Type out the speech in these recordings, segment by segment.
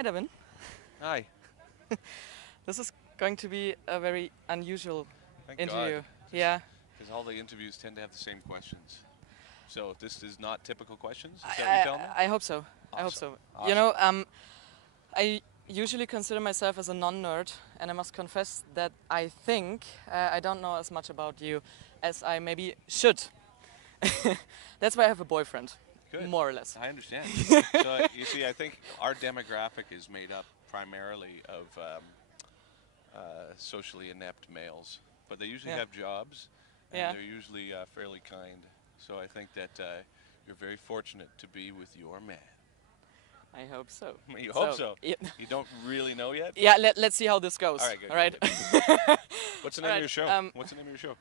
Hi, Devin. Hi. This is going to be a very unusual Thank interview. God. Yeah. Because all the interviews tend to have the same questions. So this is not typical questions? Is that what you're telling me? I hope so. I hope so. You know, I usually consider myself as a non-nerd, and I must confess that I think I don't know as much about you as I maybe should. That's why I have a boyfriend. Good. More or less. I understand. So you see, I think our demographic is made up primarily of socially inept males, but they usually have jobs, and they're usually fairly kind. So I think that you're very fortunate to be with your man. I hope so. You hope so? Yeah. You don't really know yet? Yeah, let's see how this goes. All right, good. All right. Good. What's the name of your show? What's the name of your show?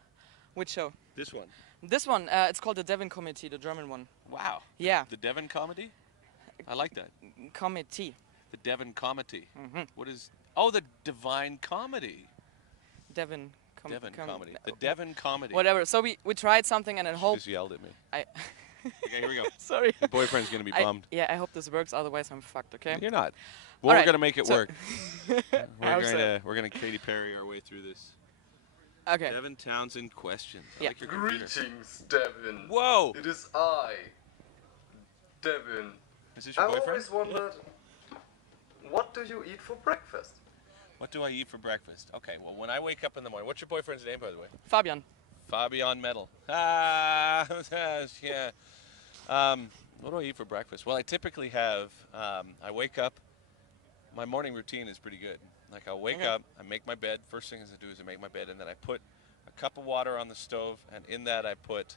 Which show? This one. This one, it's called the Devin Committee, the German one. Wow. Yeah. The Devin Comedy? I like that. Committee. The Devin Comedy. What is... Oh, the Divine Comedy. Devin Comedy. The Devin Comedy. Whatever. So we tried something and I hope... She just yelled at me. Okay, here we go. Sorry. Your boyfriend's going to be bummed. Yeah, I hope this works, otherwise I'm fucked, okay? You're not. Well, we're going to make it work. We're going to Katy Perry our way through this. Okay. Devin Townsend questions. I Yeah. like your computer. Greetings, Devin. Whoa! It is I, Devin. Is this your I boyfriend? always wondered, what do you eat for breakfast? What do I eat for breakfast? Okay, well, when I wake up in the morning, what's your boyfriend's name, by the way? Fabian. Fabian Metal. Ah, yeah. What do I eat for breakfast? Well, I typically have, I wake up, my morning routine is pretty good. Like I'll wake up, I make my bed, first thing I do is I make my bed, and then I put a cup of water on the stove, and in that I put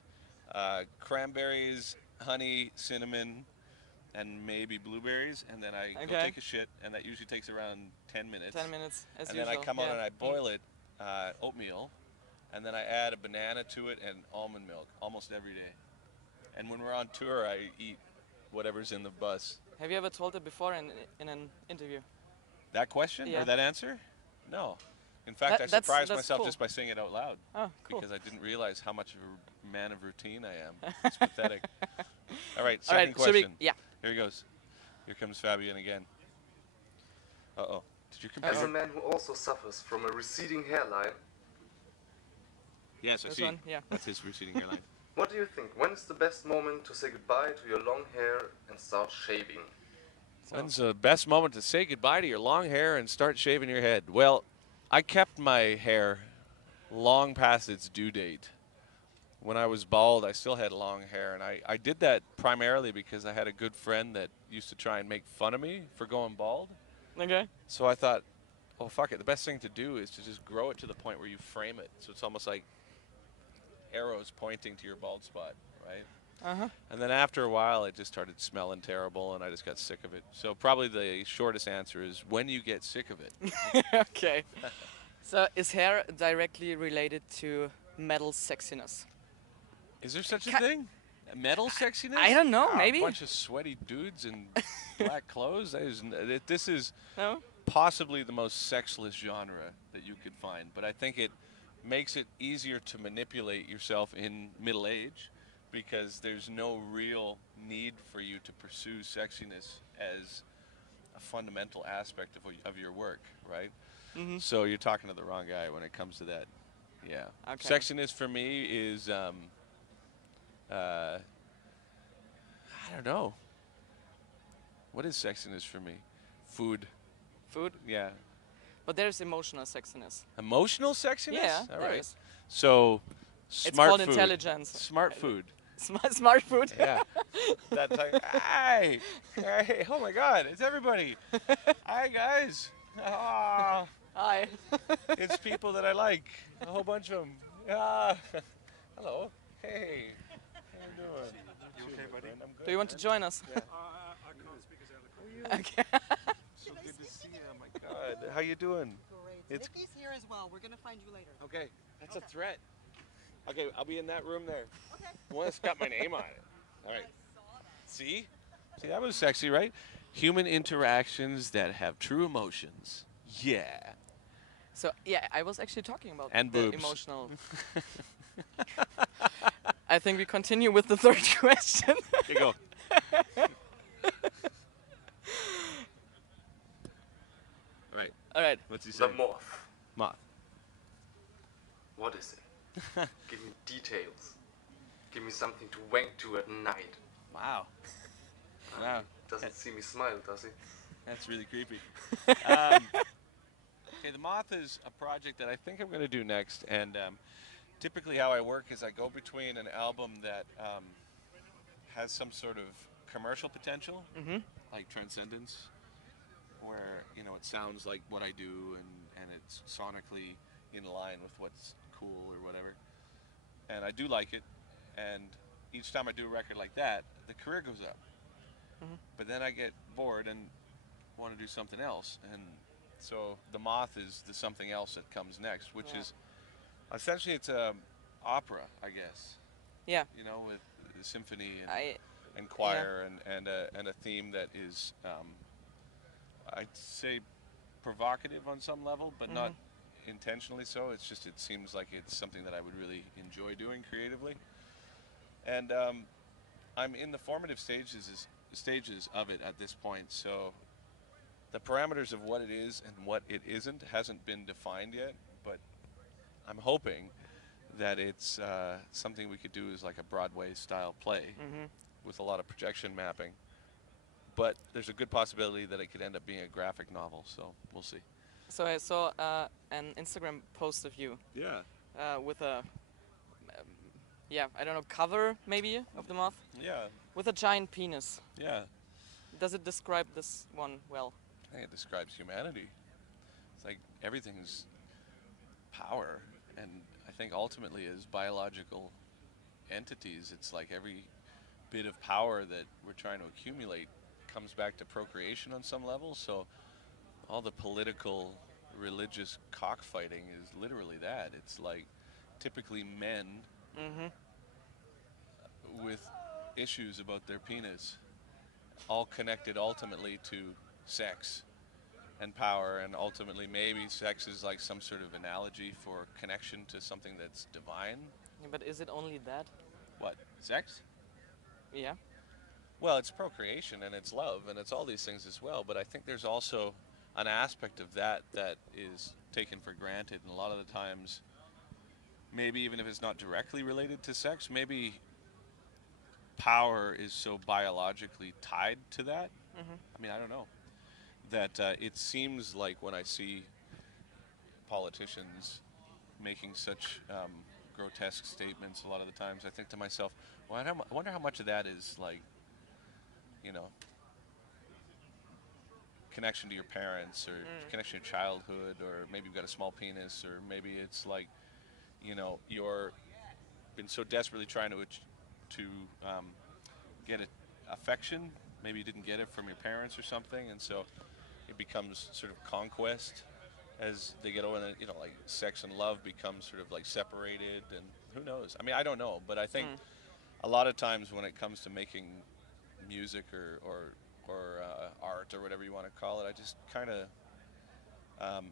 cranberries, honey, cinnamon, and maybe blueberries, and then I go take a shit, and that usually takes around 10 minutes. 10 minutes, as and usual. then I come on and I boil it, oatmeal, and then I add a banana to it and almond milk almost every day. And when we're on tour, I eat whatever's in the bus. Have you ever told it before in an interview? That question Yeah. or that answer? No. In fact, I that's surprised myself cool. just by saying it out loud. Oh, cool. Because I didn't realize how much of a man of routine I am. It's pathetic. All right, second question. Yeah. Here he goes. Here comes Fabian again. Uh-oh. Did you As compare? a man who also suffers from a receding hairline, Yes, I This see. one? Yeah. That's his receding hairline. what do you think? When is the best moment to say goodbye to your long hair and start shaving? When's the best moment to say goodbye to your long hair and start shaving your head? Well, I kept my hair long past its due date. When I was bald, I still had long hair, and I did that primarily because I had a good friend that used to try and make fun of me for going bald. Okay. So I thought, oh, fuck it. The best thing to do is to just grow it to the point where you frame it. So it's almost like arrows pointing to your bald spot, right? Uh-huh. And then after a while, it just started smelling terrible, and I just got sick of it. So probably the shortest answer is when you get sick of it. Okay. So is hair directly related to metal sexiness? Is there such a thing? Metal sexiness? I don't know, maybe. A bunch of sweaty dudes in black clothes? This is No? possibly the most sexless genre that you could find, but I think it makes it easier to manipulate yourself in middle age because there's no real need for you to pursue sexiness as a fundamental aspect of your work, right? Mm-hmm. So you're talking to the wrong guy when it comes to that. Yeah. Okay. Sexiness for me is, I don't know. What is sexiness for me? Food. Food? Yeah. But there's emotional sexiness. Emotional sexiness? Yeah, All there right. is. So, It's smart called food. intelligence. Smart food. Smart food? Yeah. That's like, hey, oh my God, it's everybody. Hi, guys. Ah, Hi. it's people that I like. A whole bunch of them. Ah. Hello. Hey. How you doing? You okay, buddy? I'm good. Do you want to join us? Yeah. I can't speak as Okay. So good to see you. Oh my God. How you doing? Great. It's- Nikki's here as well. We're going to find you later. Okay. That's a threat. Okay, I'll be in that room there. Okay. One that's got my name on it. All right. See? See, that was sexy, right? Human interactions that have true emotions. Yeah. So, yeah, I was actually talking about And the boobs. emotional. I think we continue with the third question. Here you go. All right. What's he say? The moth. Moth. What is it? Give me details. Give me something to wank to at night. Wow. Wow. Doesn't see me smile, does he? That's really creepy. Okay, the Moth is a project that I think I'm going to do next, and typically how I work is I go between an album that has some sort of commercial potential, like Transcendence, where it sounds like what I do, and it's sonically in line with what's cool or whatever, and I do like it, and each time I do a record like that, the career goes up. But then I get bored and want to do something else, and so the Moth is the something else that comes next, which is essentially it's a opera, I guess. Yeah. With the symphony I and choir and a theme that is I'd say provocative on some level, but not intentionally so. It's just it seems like it's something that I would really enjoy doing creatively, and I'm in the formative stages of it at this point, so the parameters of what it is and what it isn't hasn't been defined yet, but I'm hoping that it's something we could do as like a Broadway style play with a lot of projection mapping, but there's a good possibility that it could end up being a graphic novel, so we'll see. So I saw an Instagram post of you with a I don't know, cover maybe of the Moth Yeah, with a giant penis. yeah. Does it describe this one well? I think it describes humanity. It's like everything's power, and I think ultimately as biological entities, it's like every bit of power that we're trying to accumulate comes back to procreation on some level. So all the political, religious cockfighting is literally that. It's like typically men with issues about their penis, all connected ultimately to sex and power, and ultimately maybe sex is like some sort of analogy for connection to something that's divine. Yeah, but is it only that? What? Sex? Yeah. Well, it's procreation and it's love and it's all these things as well, but I think there's also an aspect of that that is taken for granted, and a lot of the times, maybe even if it's not directly related to sex, maybe power is so biologically tied to that. I mean, I don't know. That it seems like when I see politicians making such grotesque statements, a lot of the times I think to myself, well, I wonder how much of that is like, connection to your parents, or connection to childhood, or maybe you've got a small penis, or maybe it's like, you're been so desperately trying to get affection. Maybe you didn't get it from your parents or something, and so it becomes sort of conquest as they get older. Like sex and love becomes sort of like separated, and who knows? I mean, I don't know, but I think a lot of times when it comes to making music or art or whatever you want to call it, I just kind of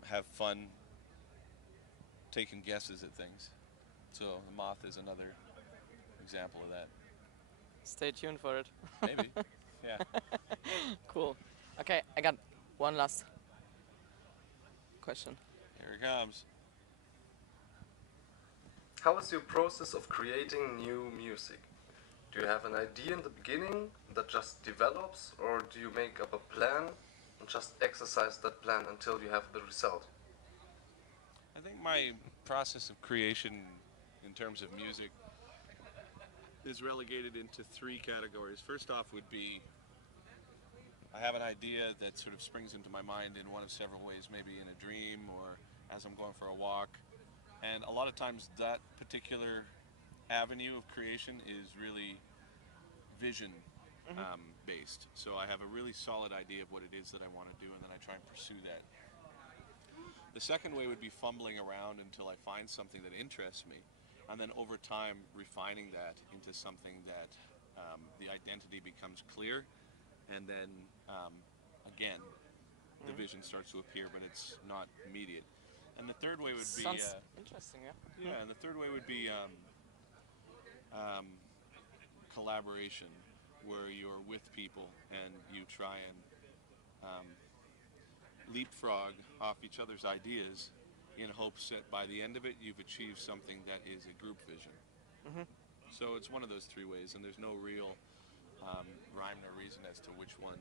have fun taking guesses at things. So the Moth is another example of that. Stay tuned for it. Maybe. Yeah. Cool. Okay, I got one last question. Here it comes. How is your process of creating new music? Do you have an idea in the beginning that just develops, or do you make up a plan and just exercise that plan until you have the result? I think my process of creation in terms of music is relegated into three categories. First off would be, I have an idea that sort of springs into my mind in one of several ways, maybe in a dream or as I'm going for a walk. And a lot of times that particular avenue of creation is really vision based. So I have a really solid idea of what it is that I want to do, and then I try and pursue that. The second way would be fumbling around until I find something that interests me, and then over time refining that into something that the identity becomes clear, and then again the vision starts to appear, but it's not immediate. And the third way would be Sounds interesting, yeah. yeah, and the third way would be collaboration, where you're with people and you try and leapfrog off each other's ideas in hopes that by the end of it you've achieved something that is a group vision. So it's one of those three ways, and there's no real rhyme or reason as to which one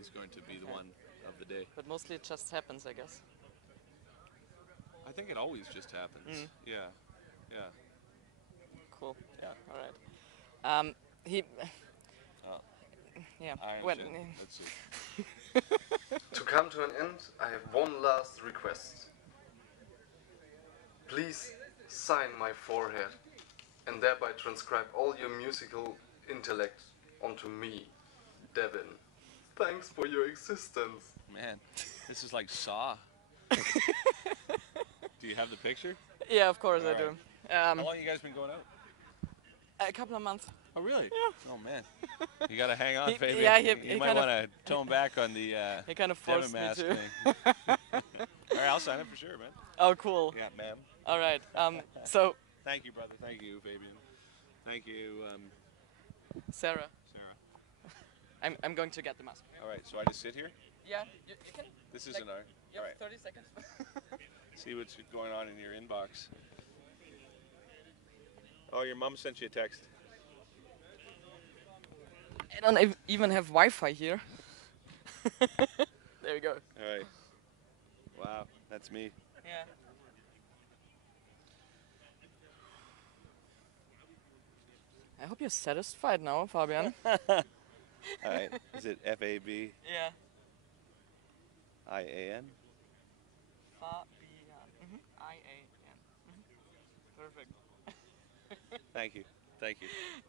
is going to be the one of the day. But mostly it just happens, I guess. I think it always just happens. Yeah, yeah. Cool. Yeah. All right. He. Oh. Yeah. Iron Well, shit. Let's see. To come to an end, I have one last request. Please sign my forehead and thereby transcribe all your musical intellect onto me, Devin. Thanks for your existence. Man, this is like Saw. Do you have the picture? yeah, of course All I right. do. How long you guys been going out? A couple of months. Oh, really? Yeah. Oh, man. You got to hang on, He- baby. yeah, you he might kind of- want to tone back on the He kind of Devin forced me mask to. thing. All right, I'll sign it for sure, man. Oh, cool. Yeah, ma'am. All right. So, Thank you, brother. Thank you, Fabian. Thank you, Sarah, Sarah. I'm going to get the mask. All right, so I just sit here? Yeah, you can. This Like, isn't our... You All have right, 30 seconds. see what's going on in your inbox. Oh, your mom sent you a text. I don't even have Wi-Fi here. There we go. All right. Wow, that's me. Yeah. I hope you're satisfied now, Fabian. All right, is it Fabian? Yeah. Fabian. I-A-N. Perfect. Thank you. Thank you.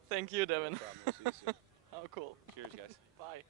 Thank you, Devin. No problem. We'll see you soon. Oh, cool. Cheers, guys. Bye.